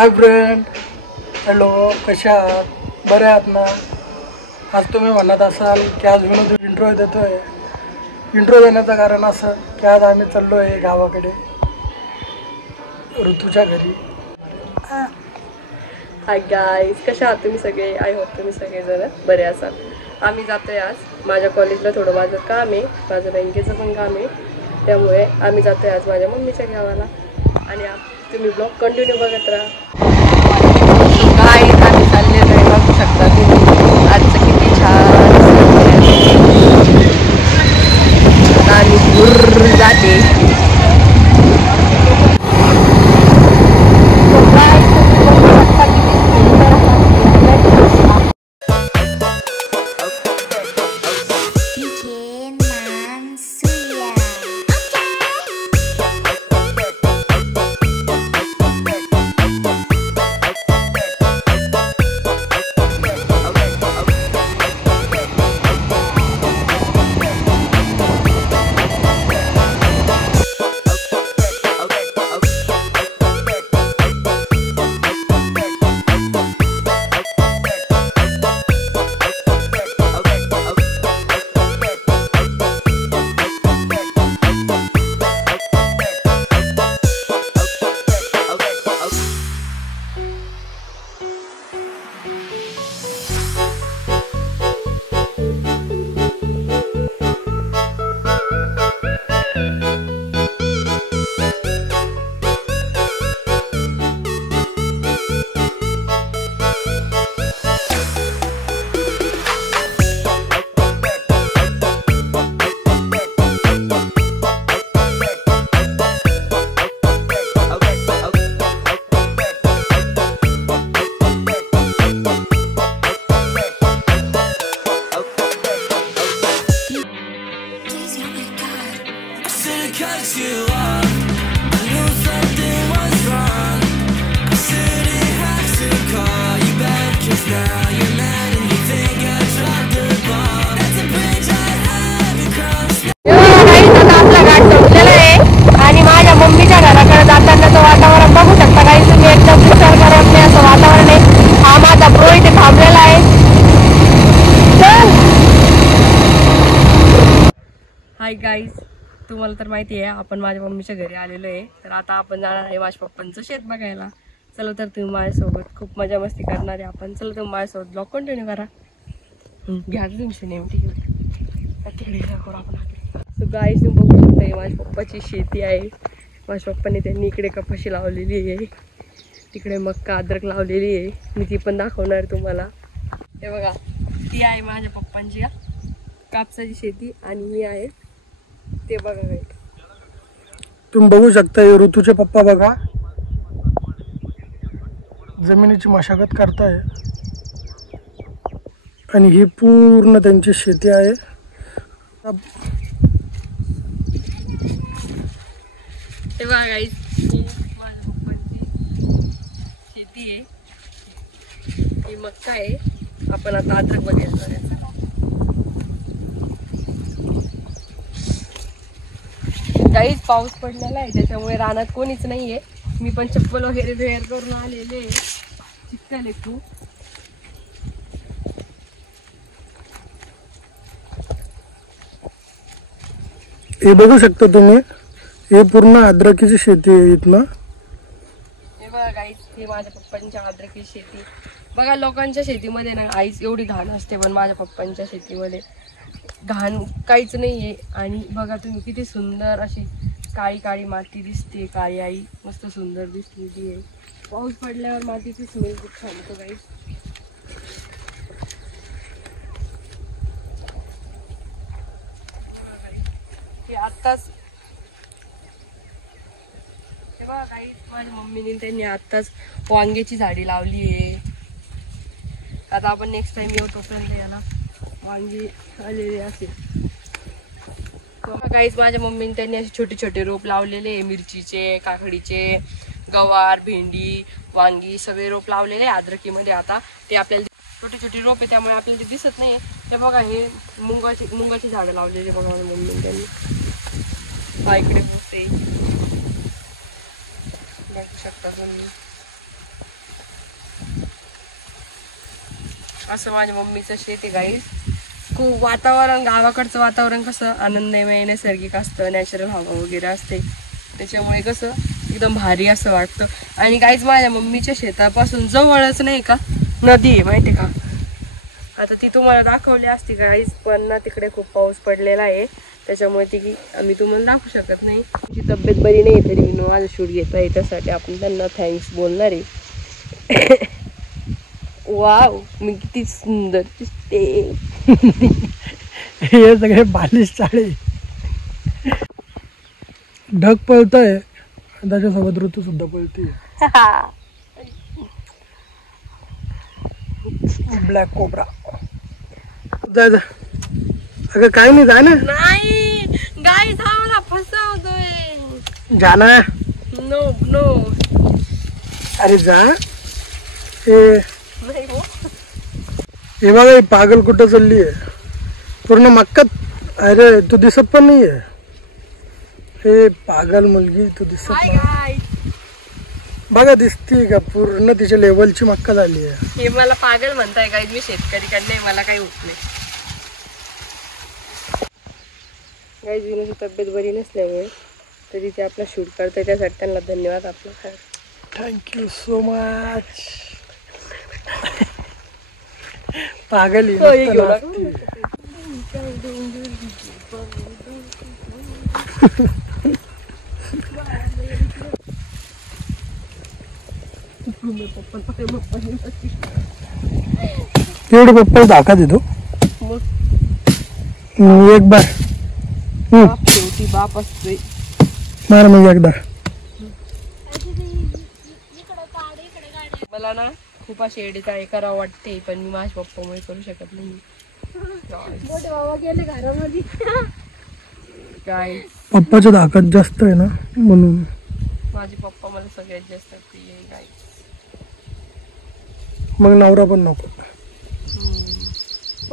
Hi friend, hello, कशा आहात? बरे आहात ना? आज तुम्ही म्हणत असाल की आज विनोद इंट्रो देतोय. इंट्रो देण्याचं कारण असं की आज आम्ही चाललो आहे गावाकडे, ऋतूच्या घरी. हाय गाईज, कशा आहात तुम्ही सगळे? आय होप तुम्ही सगळेजण बरे असाल. आम्ही जातोय आज माझ्या कॉलेजला, थोडं माझं काम आहे, माझं बँकेचं पण काम आहे, त्यामुळे आम्ही जातोय आज माझ्या मम्मीच्या गावाला. आणि तुम्ही ब्लॉग कंटिन्यू बघत राहा. गाईज, आम्ही चाललेलो आहे, बघू शकता तुम्ही आजचं किती छान आम्ही दूर जाते. Cut you off. I knew something was wrong. I shouldn't have to call you back, 'cause now you're mad and you think I dropped the ball. That's a bridge I haven't crossed. आपला घाट संपलेला आहे आणि माझ्या मम्मीच्या घराकडे जातानाचं वातावरण बघू शकता. काही तुम्ही एकदम विचार करत नाही असं वातावरण आहे. हा माझा ब्रो इथे थांबलेला आहे. हाय गाईज, तुम्हाला तर माहिती आहे आपण माझ्या मम्मीच्या घरी आलेलो आहे. तर आता आपण जाणार आहे माझ्या पप्पांचं शेत बघायला. चला तर तुम्ही माझ्यासोबत खूप मजा मस्ती करणार आहे आपण. चला तुम्ही माझ्यासोबत ब्लॉग कंटिन्यू करा. घ्या तुमची नेमकी तिकडे करू आपण. सो गाईज, तुम्ही बघू शकता माझ्या पप्पाची शेती आहे. माझ्या पप्पाने त्यांनी इकडे कपाशी लावलेली आहे, तिकडे मक्का अद्रक लावलेली आहे. मी ती पण दाखवणार तुम्हाला. हे बघा, ती आहे माझ्या पप्पांची कापसाची शेती आणि ही आहे ते बघा. काही तुम्ही बघू शकता हे ऋतूचे पप्पा बघा जमिनीची मशागत करताय आणि ही पूर्ण त्यांची शेती आहे. हे बघा गाईज, ही माझ्या पप्पांची शेती आहे, ही मक्का आहे. आपण आता अद्रक बघायला. गाईज, पाऊस पडलेला आहे त्याच्यामुळे रानात कोणीच नाहीये. मी पण चप्पल वगैरे वेअर करून आलेले. चिखल आहे खूप. हे बघू शकता तुम्ही, हे पूर्ण अद्रकीची शेती आहे इथनं. हे बघा गाईज, ही माझ्या पप्पांच्या अद्रकीची शेती. बघा, लोकांच्या शेतीमध्ये ना आईच एवढी घाण असते, पण माझ्या पप्पांच्या शेतीमध्ये घाण काहीच नाहीये. आणि बघा तुम्ही किती सुंदर अशी काळी काळी माती दिसते. काळी आई मस्त सुंदर दिसलेली आहे. पाऊस पडल्यावर मातीची स्मेल खूप छान होतो गाईज. हे आत्ताच हे बघा गाईज, माझ्या मम्मीने त्यांनी आत्ताच वांग्याची झाडी लावली आहे. आता आपण नेक्स्ट टाइम येऊ तोपर्यंत याला वांगी आलेले असेल. गाईज, माझ्या मम्मीने त्यांनी असे छोटे छोटे रोप लावलेले आहे. मिरचीचे, काकडीचे, गवार, भेंडी, वांगी सगळे रोप लावलेले आहे अद्रकीमध्ये. आता ते आपल्याला छोटे छोटे रोप आहे त्यामुळे आपल्याला ते दिसत नाही. हे बघा, हे मुंगाची झाडं लावलेली बघा माझ्या मम्मीने त्यांनी. हा इकडे पोचते बघू शकता तुम्ही. असं माझ्या मम्मीचं शेत आहे गाईस. खूप वातावरण, गावाकडचं वातावरण कसं आनंदमय नैसर्गिक असतं, नॅचरल हवा वगैरे असते, त्याच्यामुळे कसं एकदम भारी असं वाटतं. आणि गाईस माझ्या मम्मीच्या शेतापासून जवळच नाही का नदी आहे माहिती का. आता ती तुम्हाला दाखवली असती गाईस, पण ना तिकडे खूप पाऊस पडलेला आहे, त्याच्यामुळे ती आम्ही तुम्हाला दाखवू शकत नाही. तिची तब्येत बरी नाही तरी मी माझं शूट घेत आहे, त्यासाठी आपण त्यांना थँक्स बोलणार आहे. वाव, मी किती सुंदर दिसते. हे सगळे बालिश चाळे. ढग पळतय, त्याच्यासोबत ऋतू सुद्धा पळते. Black cobra. जा जा. अगं काय नाही, जा ना. नाही गाईस, हा मला फसवतोय. जा ना. No no. अरे जा. हे नाही हो. हे बघा, ही पागल कुठं चालली आहे पूर्ण मक्कात. अरे तू दिसत पण नाहीये. हे पागल मुलगी, तू दिसत हाय नाही. गाईस, बघा दिसती का, पूर्ण तिच्या लेवलची मक्का झाली आहे. हे मला पागल म्हणताय गाईस, मी शेतकरी कडे मला काही होत नाही. गाईस विनूची तब्येत बरी नसल्यामुळे तरी ते आपला शूट करतोय, त्यासाठी त्यांना धन्यवाद आपला. Thank you so much. पागल ही हो, हे मस्त घेऊ नका. नाचती. एवढे पप्पा धाका देतो एक बार. बाप शेवटी बाप असतोय. मार मग एकदा. मला ना खूप अशी एडीचाळी करावं वाटते, पण मी माझ्या पप्पामुळे करू शकत नाही. काय पप्पाच्या धाकात जास्त आहे ना, म्हणून. माझे पप्पा मला सगळ्यात जास्त प्रिय आहे गाईस. मग नवरा पण नको.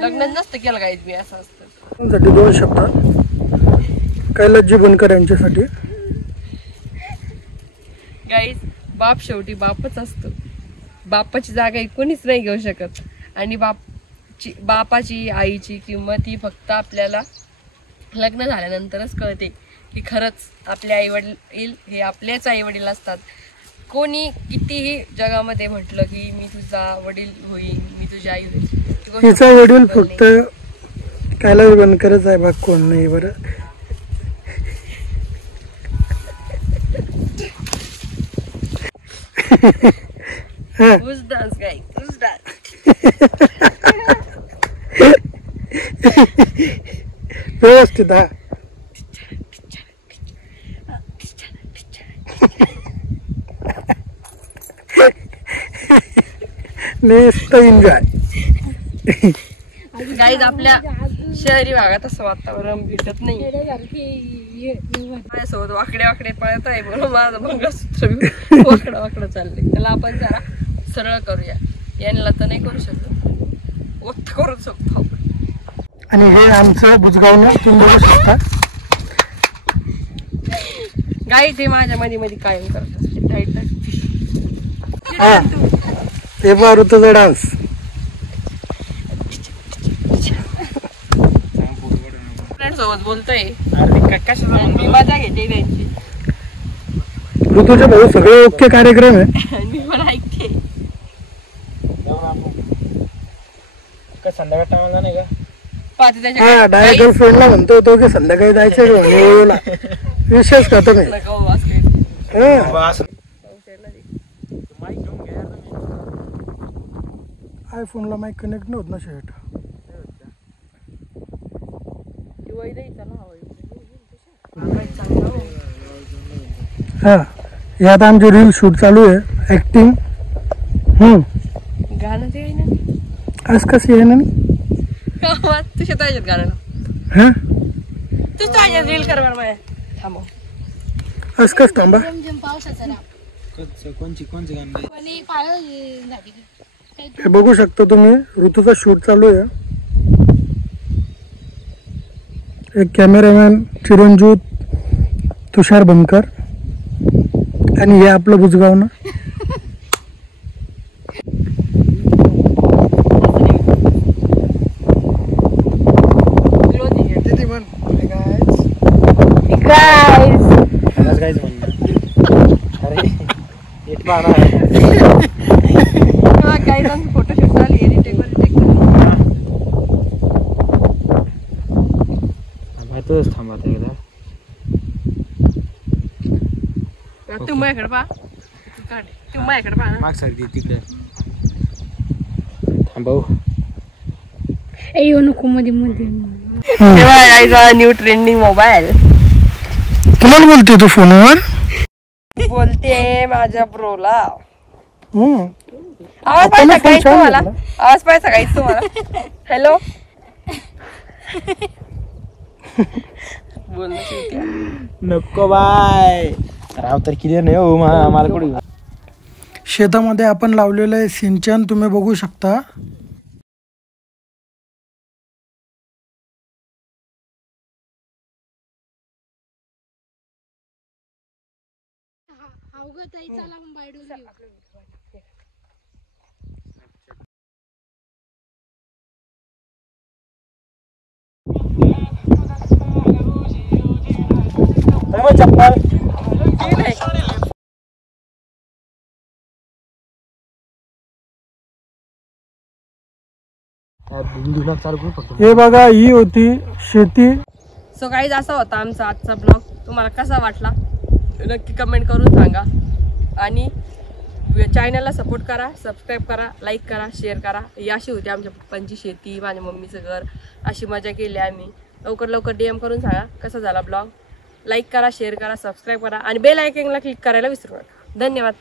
लग्न नसतं केलं गाईस मी, असं असतं. साठी 2 शब्द कैलासजी बनकर यांच्यासाठी. गाईस, बाप शेवटी बापच असतो. बापाची जागा ही कोणीच नाही घेऊ शकत. आणि बापाची आईची किंमत ही फक्त आपल्याला लग्न झाल्यानंतरच कळते, की खरंच आपले आईवडील हे आपलेच आईवडील असतात. कोणी कितीही जगामध्ये म्हटलं की मी तुझा वडील होईन, मी तुझी आई होईन, तिचा वडील फक्त कैलास बनकरच आहे, बघ कोण नाही. बरं Who's dance guys? Who's dance? व्यवस्थित. हा नेस्ट एन्जॉय. गाईज, आपल्या शहरी भागात असं वातावरण भेटत नाही. माझ्यासोबत वाकडे वाकडे पळत आहे, म्हणून माझं मंगळसूत्र वाकडं वाकडं चाललंय. त्याला आपण जरा सरळ करूया. यांना तर नाही करू शकतो, ओठ करू शकतो आपण. आणि हे आमचं बुजगावनं तुम्ही बघू शकता. गाईज हे माझ्या मध्ये मध्ये कायम करत असते टाईट. हा, हे पहा ऋतूचा डान्स. फ्रेंड सोबत बोलतोय, मी मजा घेते त्यांची. ऋतूचे भाऊ सगळे ओके कार्यक्रम आहे. मी पण ऐकते. संध्याकाळ टायमाला नाही का? पाहते त्याच्या हा, डायरेक्ट गर्लफ्रेंडला म्हणतो तो की संध्याकाळी जायचं का म्हणे ओळूला. विशेष का तुम्ही? नका हो, असं काही. हा, असं आयफोनला माईक कनेक्ट नाही होत ना शेट. हा, हे आता आमची रील शूट चालू आहे. ऍक्टिंग. गाणं ते आहे ना, आज कशी आहे ना. तुझ्या पाहिजेत गाणं. हा, तूच पाहिजे रील कर बरं माझ्या. थांबव. आज कस थांबा. कोणची गाणं? हे बघू शकता तुम्ही, ऋतूचा शूट चालू आहे. एक कॅमेरामॅन चिरंजीव तुषार बनकर आणि हे आपलं बुजगाव ना. काहीच म्हणणं. अरे नीट पाहा काही जण फोटोशूट झाली रिटेक तोच थांबा एकदा. तू माझ्याकडे पहा तू माझ्याकडे पहा माग सरती तिकडे थांबव. येऊ नको मध्ये मध्ये. न्यू ट्रेंडिंग मोबाईल कोणाला बोलते तू फोनवर? बोलते माझ्या ब्रोला. हम्म. आवाज पाहिजे काहीच तुम्हाला? आवाज पाहिजे काहीच तुम्हाला? हॅलो बोल नको बाय. राव तर क्लिअर नाही हो मला कुठे. शेतामध्ये आपण लावलेलं आहे सिंचन, तुम्ही बघू शकता. चप्पल हे बघा ही होती शेती. सो गाईज असा होता आमचा आजचा ब्लॉग. तुम्हाला कसा वाटला नक्की कमेंट करून सांगा. आणि चॅनलला सपोर्ट करा, सबस्क्राईब करा, लाईक करा, शेअर करा. ही अशी होती आमच्या पप्पांची शेती, माझ्या मम्मीचं घर. अशी मजा केली आम्ही. लवकर लवकर DM करून सांगा कसा झाला ब्लॉग. लाईक करा, शेअर करा, सबस्क्राईब करा आणि बेल आयकॉनला क्लिक करायला विसरू नका. धन्यवाद.